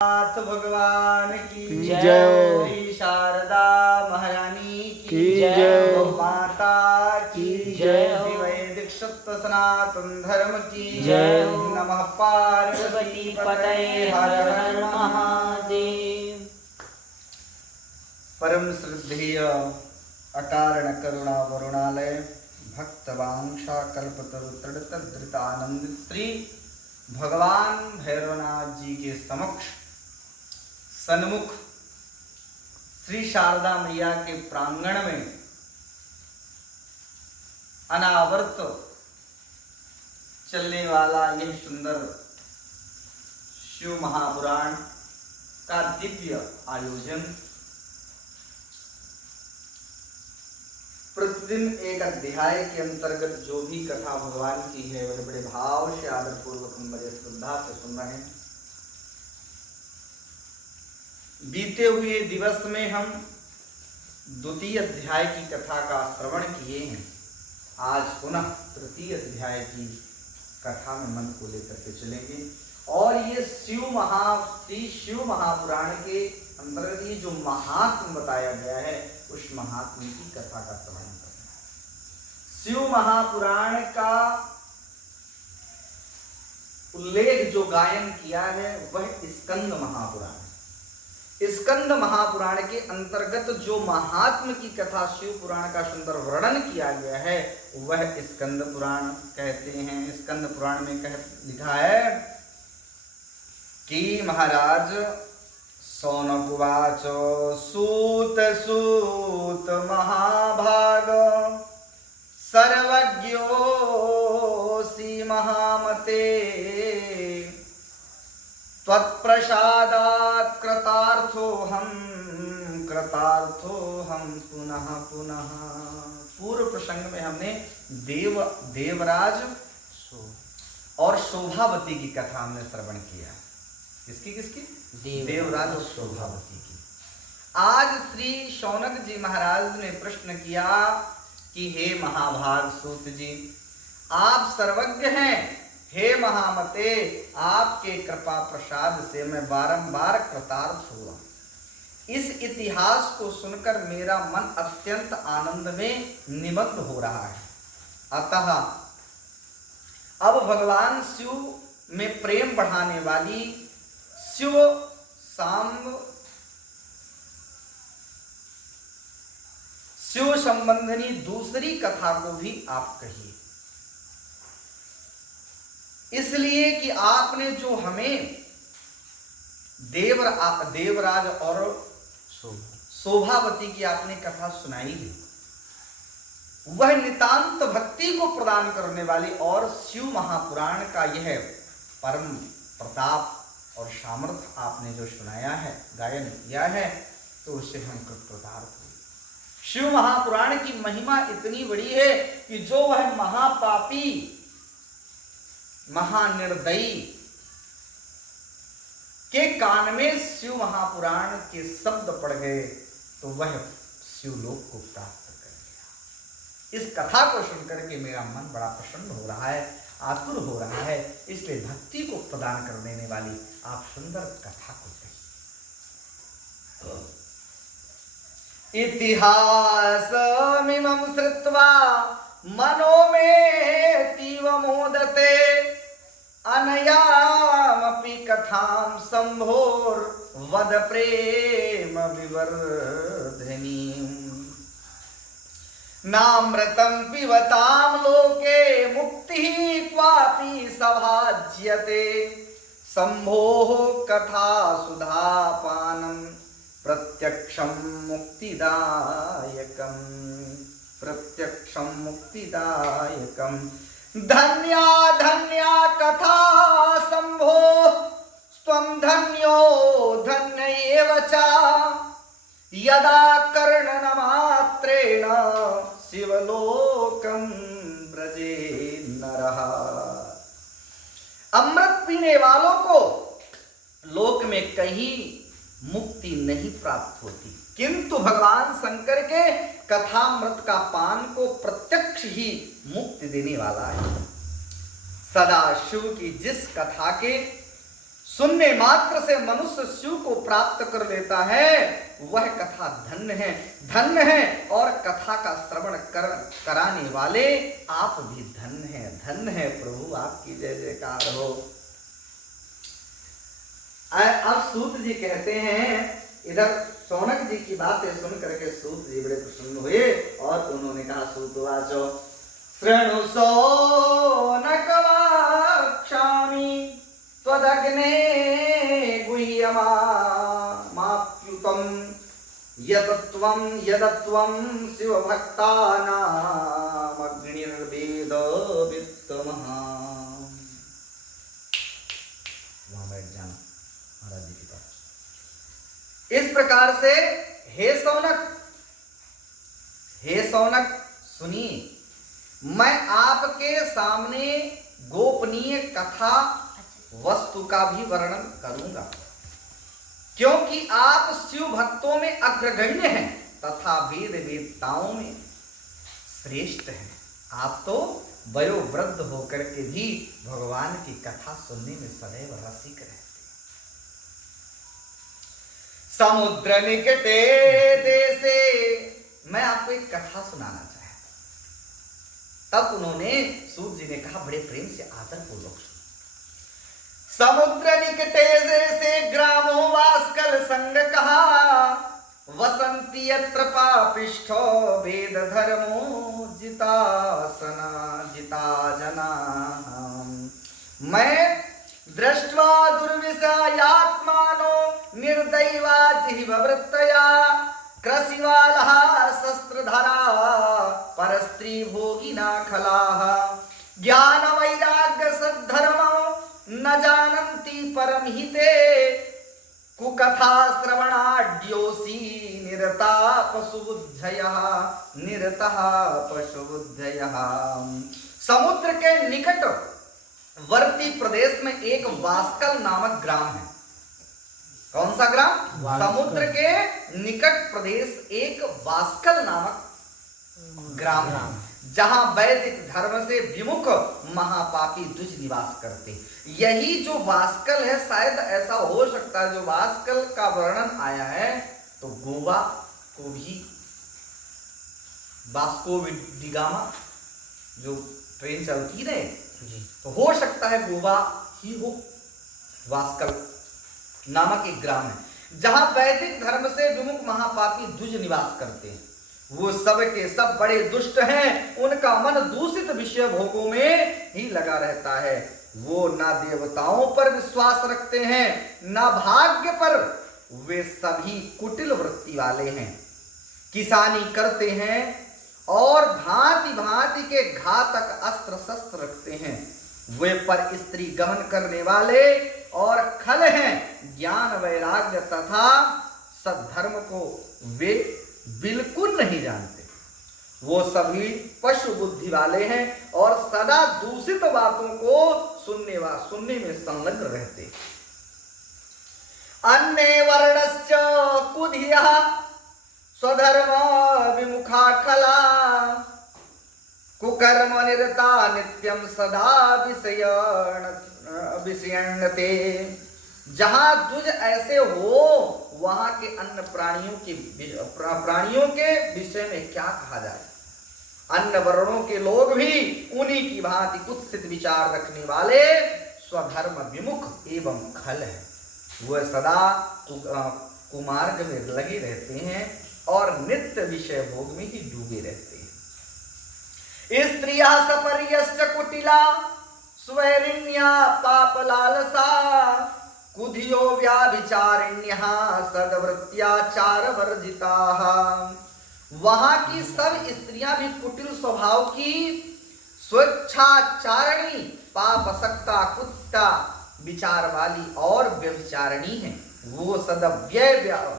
नाथ भगवान की जय। श्री शारदा महारानी की जय। गौ माता की जय। श्री वैदिक शुद्ध सनातन धर्म की जय। नमः पार्वती पतये हर हर महादेव। परम श्रद्धेय अकारण करुणा वरुणालय भक्तवांशा कल्पतरु तड़ित आनंदित श्री भगवान भैरवनाथ जी के समक्ष सन्मुख श्री शारदा मैया के प्रांगण में अनावर्त चलने वाला यह सुंदर शिव महापुराण का दिव्य आयोजन प्रतिदिन एक अध्याय के अंतर्गत जो भी कथा भगवान की है बड़े बड़े भाव से आदर पूर्वक हम बड़े श्रद्धा से सुन रहे हैं। बीते हुए दिवस में हम द्वितीय अध्याय की कथा का श्रवण किए हैं। आज पुनः तृतीय अध्याय की कथा में मन को लेकर के चलेंगे और ये श्री शिव महापुराण के अंतर्गत ये जो महात्म बताया गया है उस महात्म की कथा का श्रवण करना है। शिव महापुराण का उल्लेख जो गायन किया है वह स्कंद महापुराण है। स्कंद महापुराण के अंतर्गत जो महात्म की कथा शिव पुराण का सुंदर वर्णन किया गया है वह स्कंद पुराण कहते हैं। स्कंद पुराण में लिखा है कि महाराज सौनकुवाच सूत सूत महाभाग सर्वज्ञोऽसि महामते त्वत्प्रसादात् कृतार्थोऽहं पुनः पुनः। पूर्व प्रसंग में हमने देवराज और शोभावती की कथा हमने श्रवण किया। किसकी देवराज और शोभावती की। आज श्री शौनक जी महाराज ने प्रश्न किया कि हे महाभाग सूत जी आप सर्वज्ञ हैं, हे महामते आपके कृपा प्रसाद से मैं बारंबार कृतार्थ हुआ। इस इतिहास को सुनकर मेरा मन अत्यंत आनंद में निमग्न हो रहा है। अतः अब भगवान शिव में प्रेम बढ़ाने वाली शिव संबंधनी दूसरी कथा को भी आप कहिए, इसलिए कि आपने जो हमें देवराज और शोभावती की आपने कथा सुनाई है वह नितांत भक्ति को प्रदान करने वाली और शिव महापुराण का यह परम प्रताप और सामर्थ्य आपने जो सुनाया है गायन किया है तो उससे हम कृतार्थ हुए। शिव महापुराण की महिमा इतनी बड़ी है कि जो वह महापापी महानिर्दयी के कान में शिव महापुराण के शब्द पड़ गए तो वह शिवलोक को प्राप्त कर गया। इस कथा को सुनकर के मेरा मन बड़ा प्रसन्न हो रहा है, आतुर हो रहा है, इसलिए भक्ति को प्रदान कर देने वाली आप सुंदर कथा को कहिए। इतिहासमिमं श्रुत्वा मनो मे तीव मोदते अनयामपि कथां शम्भोर् वद प्रेम विवर्धिनीम्। नामृतं पिबतां लोके मुक्तिः क्वापि सभाज्यते शम्भोः कथा सुधापानं प्रत्यक्षं मुक्तिदायकम्। धन्या धन्या कथा शम्भो त्वं धन्यो धन्य एव च यदा कर्णनमात्रेण शिवलोकं व्रजे नरः। अमृत पीने वालों को लोक में कहीं मुक्ति नहीं प्राप्त होती, किंतु भगवान शंकर के कथामृत का पान को प्रत्यक्ष ही मुक्ति देने वाला है। सदा शिव की जिस कथा के सुनने मात्र से मनुष्य शिव को प्राप्त कर लेता है, वह कथा धन्य है, धन्य है। और कथा का श्रवण कराने वाले आप भी धन्य हैं, धन्य है प्रभु, आपकी जय जयकार हो। अब सूत जी कहते हैं, इधर शौनक जी की बातें सुन करके सूत जी बड़े प्रसन्न हुए और उन्होंने कहा, सूतवाचो शृणु शौनक वक्ष्यामि त्वदग्ने गुह्यमाप्युतं यदत्वं शिवभक्तानाम् अग्निर्वेदवित्तमः। वहां बैठ जाना महाराज जी के पास। इस प्रकार से हे सौनक सुनिए, मैं आपके सामने गोपनीय कथा वस्तु का भी वर्णन करूंगा, क्योंकि आप शिव भक्तों में अग्रगण्य हैं तथा वेद वेदताओं में श्रेष्ठ हैं। आप तो वयोवृद्ध होकर के भी भगवान की कथा सुनने में सदैव रसिक रहते। समुद्र निकटे देशे, मैं आपको एक कथा सुनाना चाहता। तब उन्होंने सूत जी ने कहा, बड़े प्रेम से आदर पूर्वक, समुद्र निकटे जैसे ग्रामो वास्कल संग कहा, वसंती यत्र पापिष्ठो वेद धर्मो जिता जना। मैं दृष्ट्वा दुर्विषयात्मानो निर्दैवा जिह्ववृत्तया कृषिवालः शस्त्रधरा परस्त्री भोगिना खलाः ज्ञान वैराग्य सद्धर्म न जानन्ति परमहिते कुकथा श्रवणाढ्योऽसि निरता पशुबुद्धयः। समुद्र के निकट वर्ती प्रदेश में एक वास्कल नामक ग्राम है। कौन सा ग्राम? समुद्र के निकट प्रदेश एक वास्कल नामक ग्राम है, जहां वैदिक धर्म से विमुख महापापी दुज निवास करते। यही जो वास्कल है, शायद ऐसा हो सकता है, जो वास्कल का वर्णन आया है तो गोवा को भी, वास्को डी गामा जो ट्रेन चलती है तो हो सकता है गोवा ही हो। वास्कल नामक एक ग्राम है जहां वैदिक धर्म से विमुख महापापी दुज निवास करते हैं। वो सब के सब बड़े दुष्ट हैं, उनका मन दूषित विषय भोगों में ही लगा रहता है। वो ना देवताओं पर विश्वास रखते हैं, ना भाग्य पर। वे सभी कुटिल वृत्ति वाले हैं, किसानी करते हैं और भांति भांति के घातक अस्त्र शस्त्र रखते हैं। वे पर स्त्री गमन करने वाले और खल हैं। ज्ञान वैराग्य तथा सद्धर्म को वे बिल्कुल नहीं जानते। वो सभी पशु बुद्धि वाले हैं और सदा दूषित बातों को सुनने में संलग्न रहते। अन्य वर्णश्च कुधिया स्वधर्म विमुखा खला कुकर्म निरता नित्यम सदा विषयणते। जहां दुज ऐसे हो वहां के अन्य प्राणियों के विषय में क्या कहा जाए। अन्य वर्णों के लोग भी उन्हीं की भांति कुत्सित विचार रखने वाले स्वधर्म विमुख एवं खल है। वह सदा कुमार्ग में लगे रहते हैं और नित्य विषय भोग में ही डूबे रहते हैं। स्त्रिया सपर्यश्च कुटिला स्वैरिण्या पाप लालसा कुधियो व्याभिचारिण्यः सद्वृत्त्याचार वर्जिताः। वहां की सब स्त्रियां भी कुटिल स्वभाव की, स्वेच्छाचारिणी, पापसक्ता, कुत्सिता विचार वाली और व्यभिचारिणी हैं। वो सदव्यय